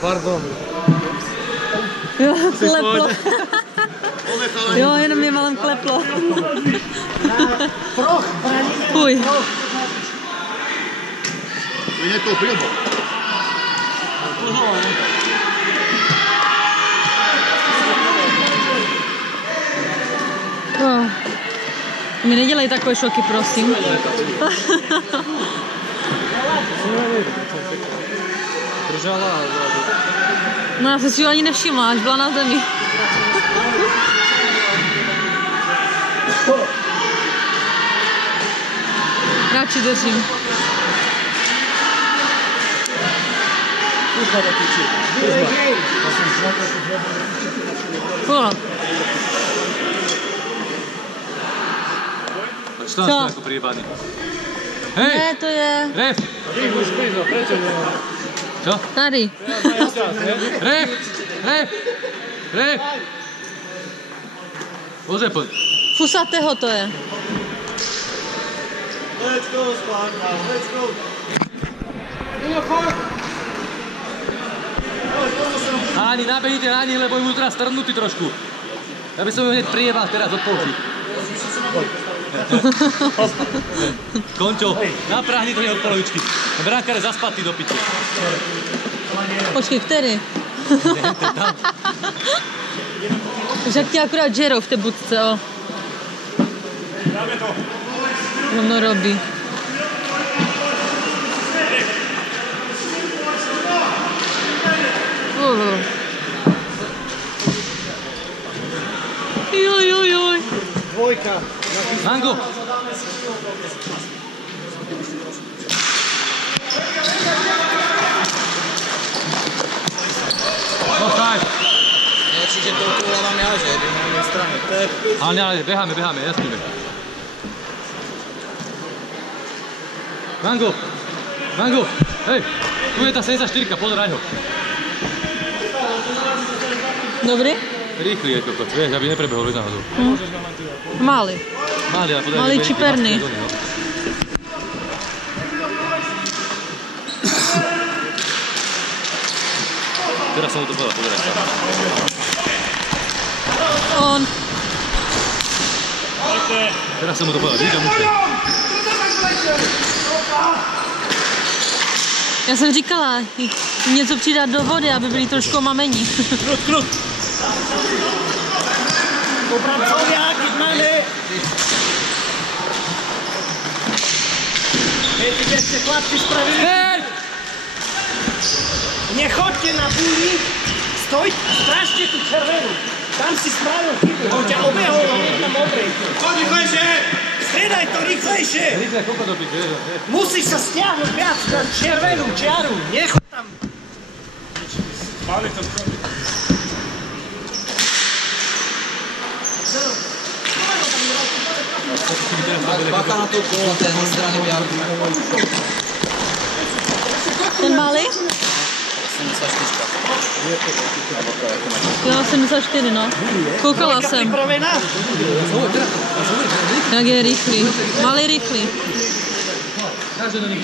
Pardon. Jo, kleplo. Jo, jenom mě malem kleplo. Fuj. Je to pilbo. Oh. Mi nedělej takové šoky, prosím. No já jsem si ho ani nevšimla, až byla na zemi. Radši držím. Co? To jako prijebaný. Hej! Ne, to je... Ref! Čo? Tady. Ref! Ref! Ref! Ozepl. Fusatého to je. Let's go, Sparta, let's go. Háni, nabehite na nich, lebo im teraz strnutý trošku. Ja by som ju hneď prijebal teraz od polky. Končo, napráhni to od polovičky. Brankár je zaspatý do piči. Počkej, který? Však tě akurát žerou v té budce, o. Ono robí. Joj. Dvojka. Mango! Postaň! Určitě to mám já, že? Jdu na jiné strany. Ale beháme, jasníme. Mango! Hej! Tu je tá 74, pozor na ňo. Dobrý? Rýchly je kokot, vieš, aby neprebehol bez náhodou. Malý. Ale podaj, Malý čiperný. Teraz som mu to povedal, pozeraj sa. On. Teraz som mu to povedal, vidíš, musíte. Já jsem říkala, něco přidat do vody, aby byli trošku mamení. Krut! Popracovňák, keď máme. Viete, kde ste chlapci spravili? Hej! Nechoďte na búli, stojte a strážte tú červenú. Tam si spravil chybu, on ťa obehol na jednom obrejku. Choď rýchlejšie! Stredaj to rýchlejšie! Rýchle, koľko dobiť, vieš? Musíš sa stiahnuť viac na červenú čiaru, nechoď tam. Spáli to spravili. Bacha na tu kolo, ten strany biarku. Ten malý? 74. Jo, 74, no. Koukala jsem. Pripravená? Jak je rychlý. Malý rychlý. Čakaj na nich!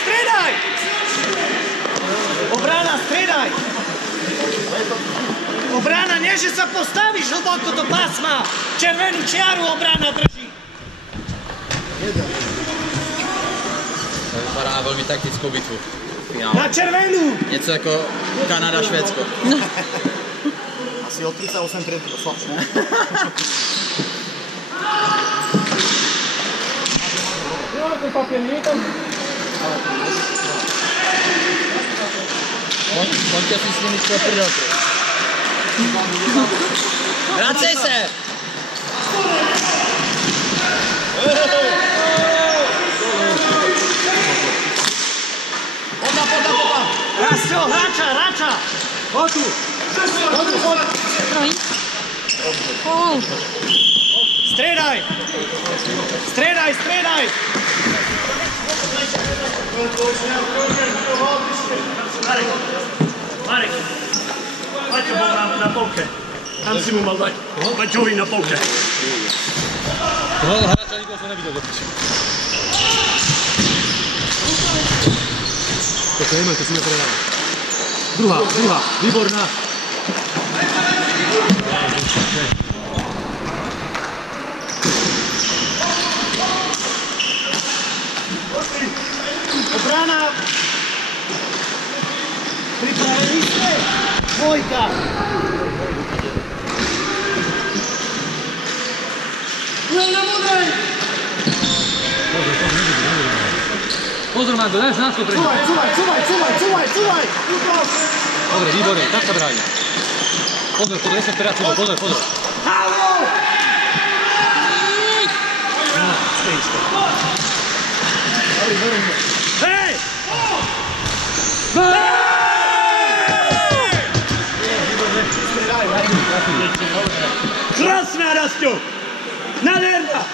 Stredaj! Obrana, stredaj! Obrana, nie že sa postavíš hlboko do pásma. Červenú čiaru obrana drží. To vypadá na velmi taktickou bitvu. Na červenú! Něco jako Kanada, Švédsko. Asi o 38 krát slabšie. Ten papier nie je tam. Pojďte si s nimi své prdelky. Vracej se! Poda! Rastio, hráča! Poď tu! Promiň. Striedaj! Striedaj, striedaj! Marek, Maťo bol na polke. Tam si mu mal dať. Maťovi na polke. No, hráča nikto sa nevidel do piči. To je to si nepredáme. Druhá, výborná. Obrana! Pripravení ste? Dvojka! Na modrej! Pozor, Mando, daj sa na to preň. Čuvaj! Dobre, výborné, tak sa bráni. Pozor, ešte teraz, pozor. Halo! Hej! Krásná, Rastio! Nádherná!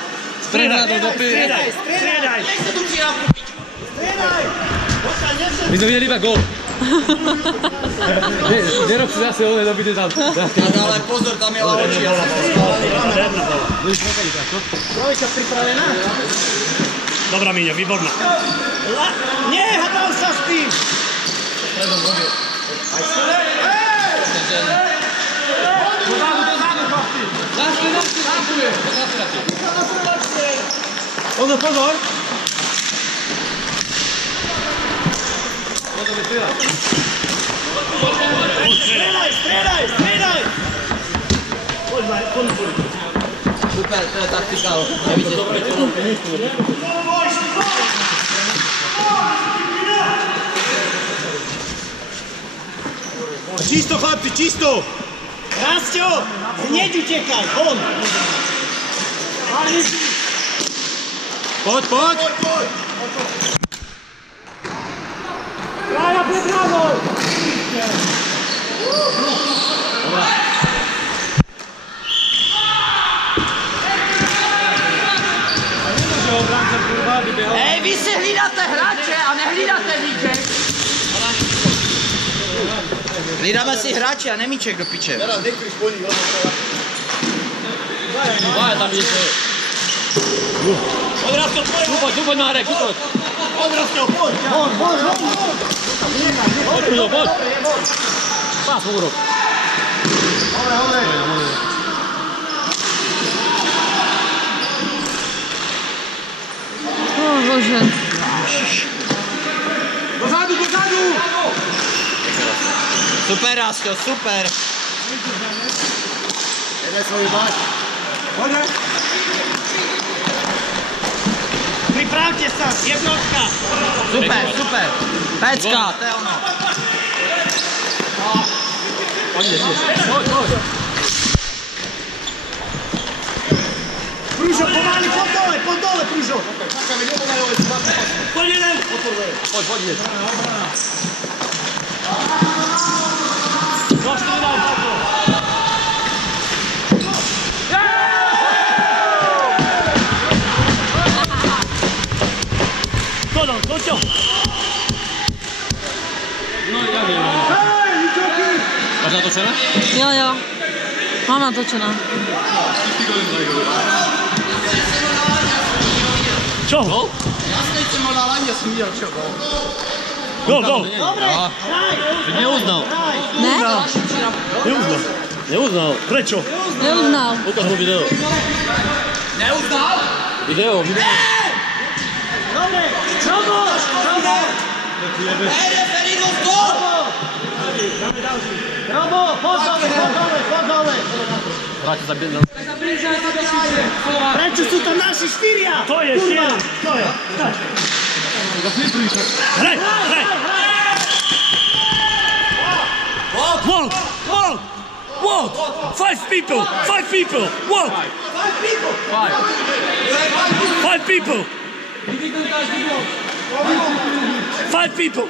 Striedaj! My sme videli iba gól. Nerob si zase ove, dobíte tam. Ale pozor, tam je lavočí. Trojka pripravená? Dobrá, Míňa, výborná. Nehádal sa s tým! Pozor! Striedaj! Super, to je taktika. Nevíte, Čisto, chlapci, čisto! Rastio, hneď utekaj, von! Poď! Kraja pred bravou! Hej, vy si hlídáte hráče a nehlídáte míček. Hlídáme si hráče a nemíček do piče. Vai, tam ide. Poď, Marek, poď. Von! Poď. Pás, urob. Bože. Dozadu! Super, Rastio, super. Jednej svoju bať. Poďme! Pripravte sa, jednotka! Super. Pecka, to je ono. Poď. Prúžo, pomaly, pod dole, Prúžo! Poď jeden! Poď, ideš. Došli daj, Paťo! Koťo! No, ja viem. Máš natočené? Jo. Mám natočená. Čo? Gol? Ja som mal na lane, som videl, čo bol. Gol! Dobre. Neuznal. Ne? Neuznal. Prečo? Neuznal. Ukáž mu video. Neuznal? Video. Dobre! Robo! Hej, referino, stop! Robo, pod dole! Vráťte sa bědno. Prečo sú tam naši štyria? To je šiel! Hraj! Walk! 5 people! Walk! 5 people! 5 people!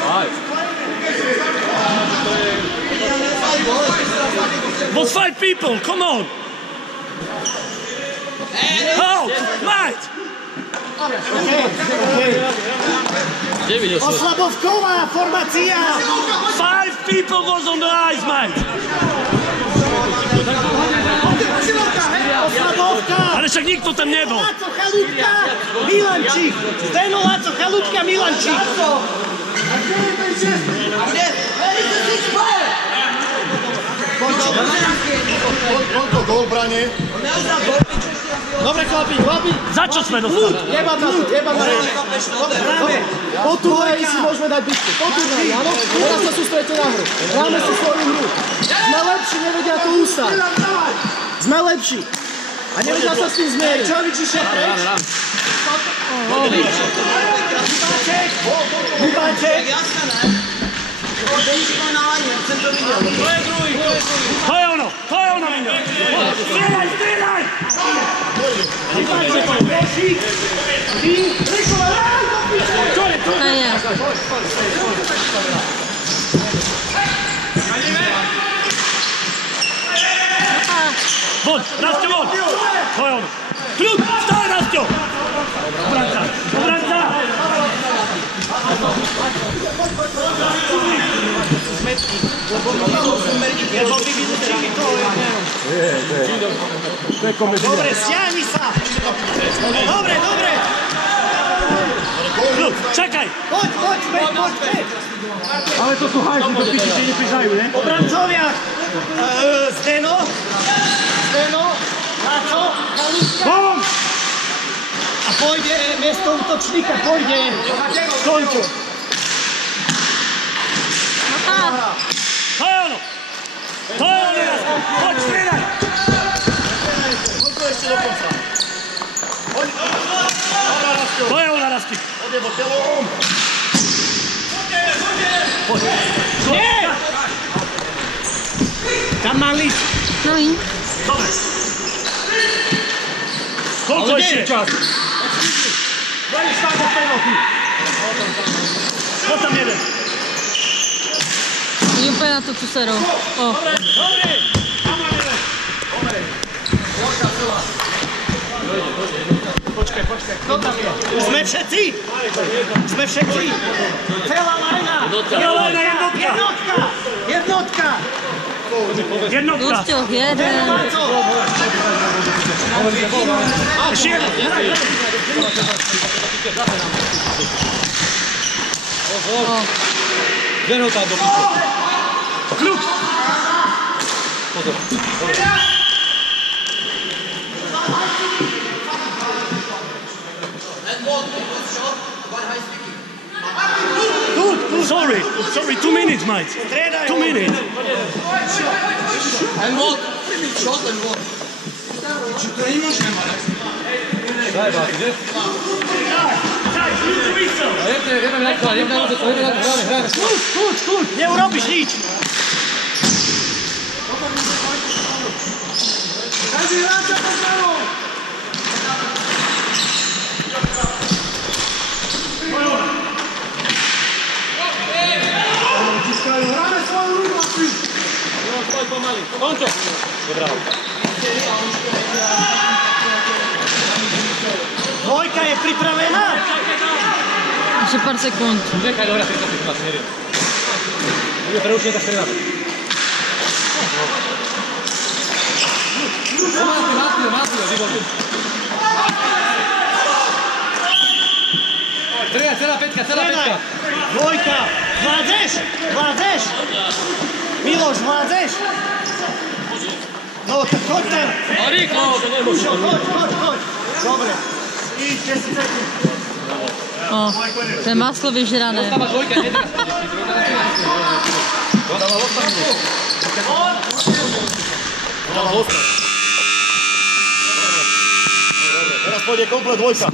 5. Was 5 people, come on! Halt! Mate! Oslabovková formácia! 5 people was on the ice, mate! Oslabovka! Ale však nikto tam nebol! Láco Chalúbka, Milančík! Zdeno, Láco Chalúbka, Milančík! Koľko gól brane? Dobre, chlapi! Za čo sme dostali? Jebať na to, jebať na to. Dobre, po turnaji si môžeme dať bitku. Po turnaji, áno? Teraz sa sústredte na hru. Hráme si svoju hru. Sme lepší, nevedia to ústať. Sme lepší. A nevedia sa s tým zmieriť. Čovič išiel preč. Vybáček. To je ono, Miňo! Strieľaj! A je. Von, Rastio, von! To je ono! Kľud, stále, Rastio! Obranca! Dobre, stiahni sa! Dobre! Kľud, čakaj! Poď, späť! Ale to sú hajzli, to piči, že neprižajú, ne? Obrancovia! Zdeno, Láco, Chalúbka. Von! A pôjde, miesto útočníka pôjde Tončo. To je ono, Rastio! Poď, strieľaj! Poďko ešte do konca. To je ono, Rastio! Odjebo telom. Poď! Nie! Tam má líst. No i. Dobre! Koľko ešte? Budeš tam do penalty. Poď tam jeden! Je úplně na to cuserou. O. Počkaj. Kto tam je? Sme všetci? Celá lajna. Jednotka. Lusťoch, jeden. Ešte jeden! Zdeno tam do piče. Kľud! Sorry, 2 minutes, mate. 2 minutes. And what? Shot and what? To nie możemy, ale... Daj, Báti, že? Daj, kľud, vysel! Jedeme na to, hráme. Kľud, neurobíš nič. Končo! Dobrá. Dvojka je pripravená. Ještě pár sekund. Čekaj, dobrá, 30 sekúnd, asi neviem. Bude prerušenie, tak strieľame. Mácio, výborný. Celá peťka. Dvojka. Vládzeš? Miloš, vládzeš? No, tak choď tam. Rýchlo, to nemôžu. Choď. Dobre. Ideš 10 sekúnd. O, to je maslo vyžrané. Dostáva dvojka, jedna. Teraz pôjde komplet dvojka.